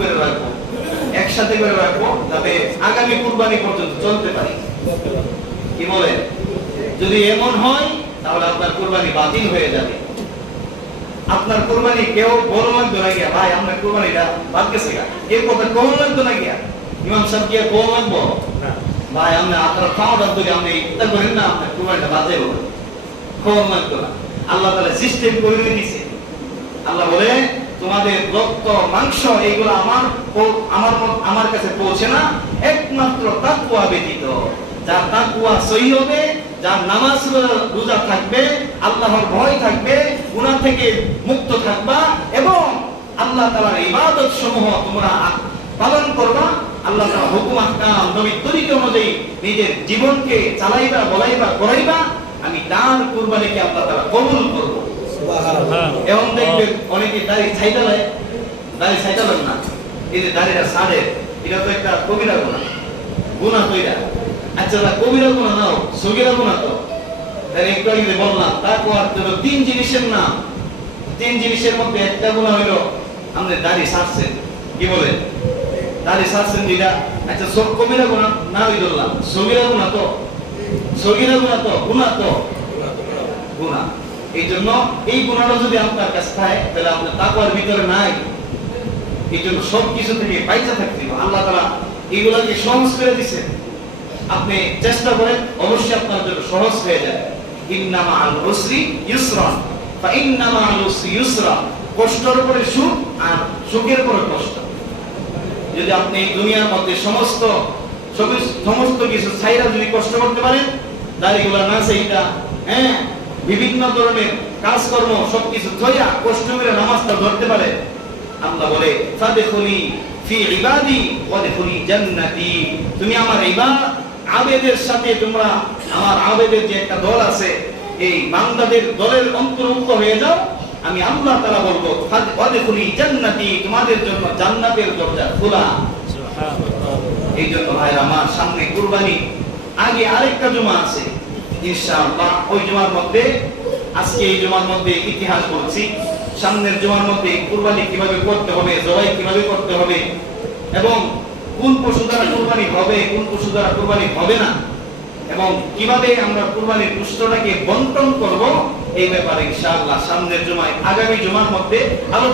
করে রাখবো, একসাথে করে রাখবো, যাতে আগামী কুরবানি পর্যন্ত চলতে পারি। কি বলেন? যদি এমন হয় তাহলে আপনার কুরবানি বাতিল হয়ে যাবে। আপনার কুরবানি কেউ বড় লাগতো না গিয়া, ভাই আপনার কুরবানিটা বাদ গেছে গা, এর কথা কম লাগতো না গিয়া, ইমাম সাহেব গিয়া কম লাগবো ভাই আপনার খাওয়াটা ধরে আপনি ইফতার করেন না, আপনার কুরবানিটা বাদ যাবে, কম লাগতো না। আল্লাহ তাআলা সিস্টেম করে দিয়েছে। আল্লাহ বলে তোমাদের রক্ত মাংস এইগুলো আমার কাছে পৌঁছে না একমাত্র তাকওয়া ব্যতীত। যার তাকওয়া সহি হবে, যার নামাজ রোজা থাকবে, আল্লাহর ভয় থাকবে, গুনাহ থেকে মুক্ত থাকবা এবং আল্লাহ তাআলার ইবাদত সমূহ তোমরা পালন করবা, আল্লাহ তাআলার হুকুম আহকাম নবীর তরিকা অনুযায়ী নিজের জীবনকে চালাইবা, বলাইবা, করাইবা, আমি তার কুরবানিকে আল্লাহ তাআলা কবুল করব। এখন দেখবেন অনেকে দাড়ি ছাইটালে, দাড়ি ছাইটালেন না, এই যে দাড়িটা ছাড়ে, এটা তো একটা কবিরা গুনাহ, গুনাহ কইরা। আচ্ছা কবিরা গুনাহ নাও, সগীরা গুনাহ তো তাহলে একটু আগে বললাম তাকওয়ার জন্য তিন জিনিসের নাম, তিন জিনিসের মধ্যে একটা গুনাহ হইলো আমাদের দাড়ি ছাড়ছেন। কি বলেন? দাড়ি ছাড়ছেন যেটা, আচ্ছা সব কবিরা গুনাহ না হইলাম, সগীরা গুনাহ তো, সগীরা গুনাহ তো, গুনাহ তো, গুনাহ। এই জন্য এই গুনাহটা যদি আপনার কাছে থাকে তাহলে আপনার তাকওয়ার ভিতরে নাই। এই জন্য সব কিছু থেকে বাইচা থাকতে হবে। আল্লাহ তাআলা এইগুলাকে সহজ করে দিয়েছেন। আপনি চেষ্টা করেন, অবশ্যই আপনার জন্য সহজ হয়ে যাবে। ইন্না মাআল উসরি ইউসরা ফা ইন্না মাআল উসরি ইউসরা। কষ্টের উপরে সুখ আর সুখের উপরে কষ্ট। যদি আপনি দুনিয়ার মধ্যে সমস্ত কিছু ছাইরা যদি কষ্ট করতে পারেন, দাড়িগুলা না সেইটা, হ্যাঁ, বিভিন্ন ধরনের কাজকর্ম সবকিছু ধইয়া কষ্ট করে নামাজটা ধরতে পারে, আল্লাহ বলে ফাদখুলি ফি ইবাদি ওয়াদখুলি জান্নাতি। তুমি আমার আবেদের সাথে, তোমরা আমার আবেদের যে একটা দল আছে, এই বান্দাদের দলের অন্তর্ভুক্ত হয়ে যাও। আমি আল্লাহ তাআলা বলবো ওয়াদখুলি জান্নাতি, তোমাদের জন্য জান্নাতের দরজা খোলা। সুবহানাল্লাহ। এই জন্য ভাইরা আমার, সামনে কুরবানি, আগে আরেকটা জুমা আছে ইনশাআল্লাহ। ওই জুমার মধ্যে, আজকে এই জুমার মধ্যে ইতিহাস বলছি, সামনের জুমার মধ্যে কুরবানি কিভাবে করতে হবে, জবাই কিভাবে করতে হবে এবং কোন পশু দ্বারা কুরবানি হবে, কোন পশু দ্বারা কুরবানি হবে না এবং কিভাবে আমরা কুরবানির গোশতটাকে বন্টন করব, এই ব্যাপারে ইনশাআল্লাহ সামনের জুমায়, আগামী জুমার মধ্যে আলোচনা